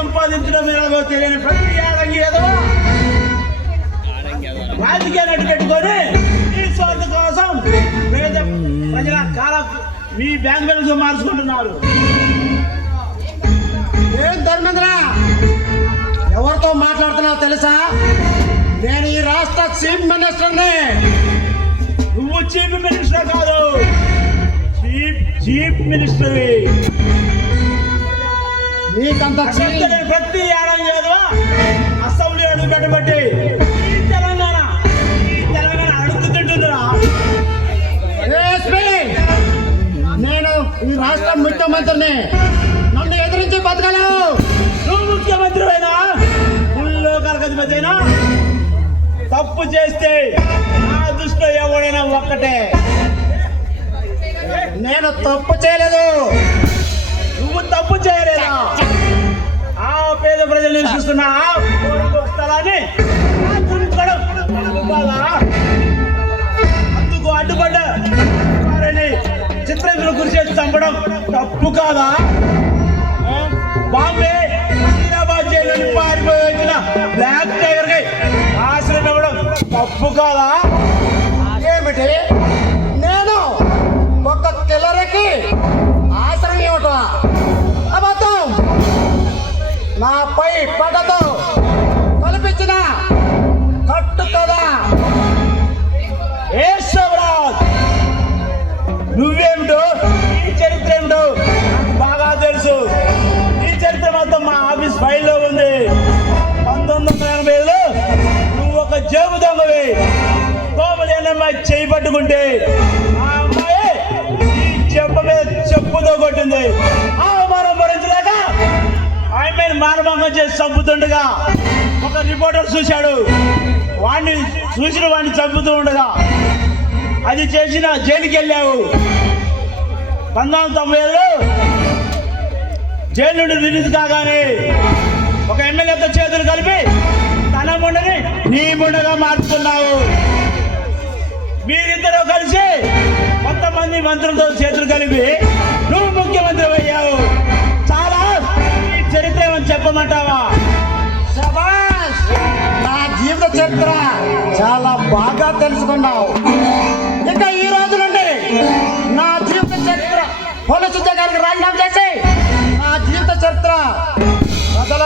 సంపాదించడం ఎలాగో తెలియని ప్రతి ఆడంగి ఏదో రాజకీయాన్ని పెట్టుకొని ఈ స్వార్థ కోసం పేద ప్రజల కాలం మీ బ్యాంక్ బ్యాలెన్స్ మార్చుకుంటున్నారు. ఏం ధర్మేంద్ర, ఎవరితో మాట్లాడుతున్నావు తెలుసా? నేను ఈ రాష్ట్ర చీఫ్ మినిస్టర్ని. నువ్వు చీఫ్ మినిస్టర్ కాదు, చీఫ్ మినిస్టర్. నీకంత ప్రతి ఏడాది ఏదో అసెంబ్లీ అడుగు పెట్టబట్టి ఈ తెలంగాణ అడుగు తింటుందిరా. నేను ఈ రాష్ట్ర ముఖ్యమంత్రిని, నన్ను ఎదిరించి బతకలేవు. నువ్వు ముఖ్యమంత్రి అయినా లోకాలకు అధిపతి అయినా తప్పు చేస్తే నా దృష్టిలో ఎవడైనా ఒక్కటే. నేను తప్పు చేయలేదు. నువ్వు తప్పు చేయలేదా? ఆ పేద ప్రజలు నివసిస్తున్న స్థలాన్ని అందుకు అడ్డుపడ్డ వారిని చిత్రహింసలు గురి చేసి చంపడం తప్పు కాదా? బాంబే హైదరాబాద్ జైలు పారిపోయి వచ్చిన బ్లాక్ టైగర్ కి ఆశ్రయం ఇవ్వడం తప్పు కాదా? ఏమిటి, నేను ఒక కిల్లర్కి ఆశ్రయం ఇవ్వటం అబద్ధం. నాపై పడ్డతో కల్పించిన కట్టు కదా. ఏ శివరాజ్, నువ్వేమిటో ఈ చరిత్ర ఏమిటో బాగా తెలుసు. ఈ చరిత్ర మొత్తం మా ఆఫీస్ ఫైల్లో ఉంది. 1985లో నువ్వు ఒక జేబు దొంగవి. కోమలేని అమ్మాయి చేయి పట్టుకుంటే ఆ అమ్మాయి ఈ చెప్ప మీద చెప్పుతో కొట్టింది. ఆ అవమానం భరించలేక ఆమెను మానభంగం చేసి చంపుతుండగా ఒక రిపోర్టర్ చూశాడు. వాడిని చంపుతూ ఉండగా అది చేసిన జైలుకి వెళ్ళావు. 1997లో జైలు నుండి రిలీజ్ కాగానే ఒక ఎమ్మెల్యేతో చేతులు కలిపి తన ముండని నీ ముండగా మార్చుకున్నావు. మీరిద్దరూ కలిసి కొంతమంది మంత్రులతో చేతులు కలిపి నువ్వు ముఖ్యమంత్రి అయ్యావు. చాలా ఈ చరిత్ర ఏమని చెప్పమంటావా? శభాష్, నా జీవిత చరిత్ర చాలా బాగా తెలుసుకున్నావు. ఇంకా ఈ రోజు నుండి నా జీవిత చరిత్ర పోలీసు ఉద్యోగానికి రాజీనామా చేసి నా జీవిత చరిత్ర కథల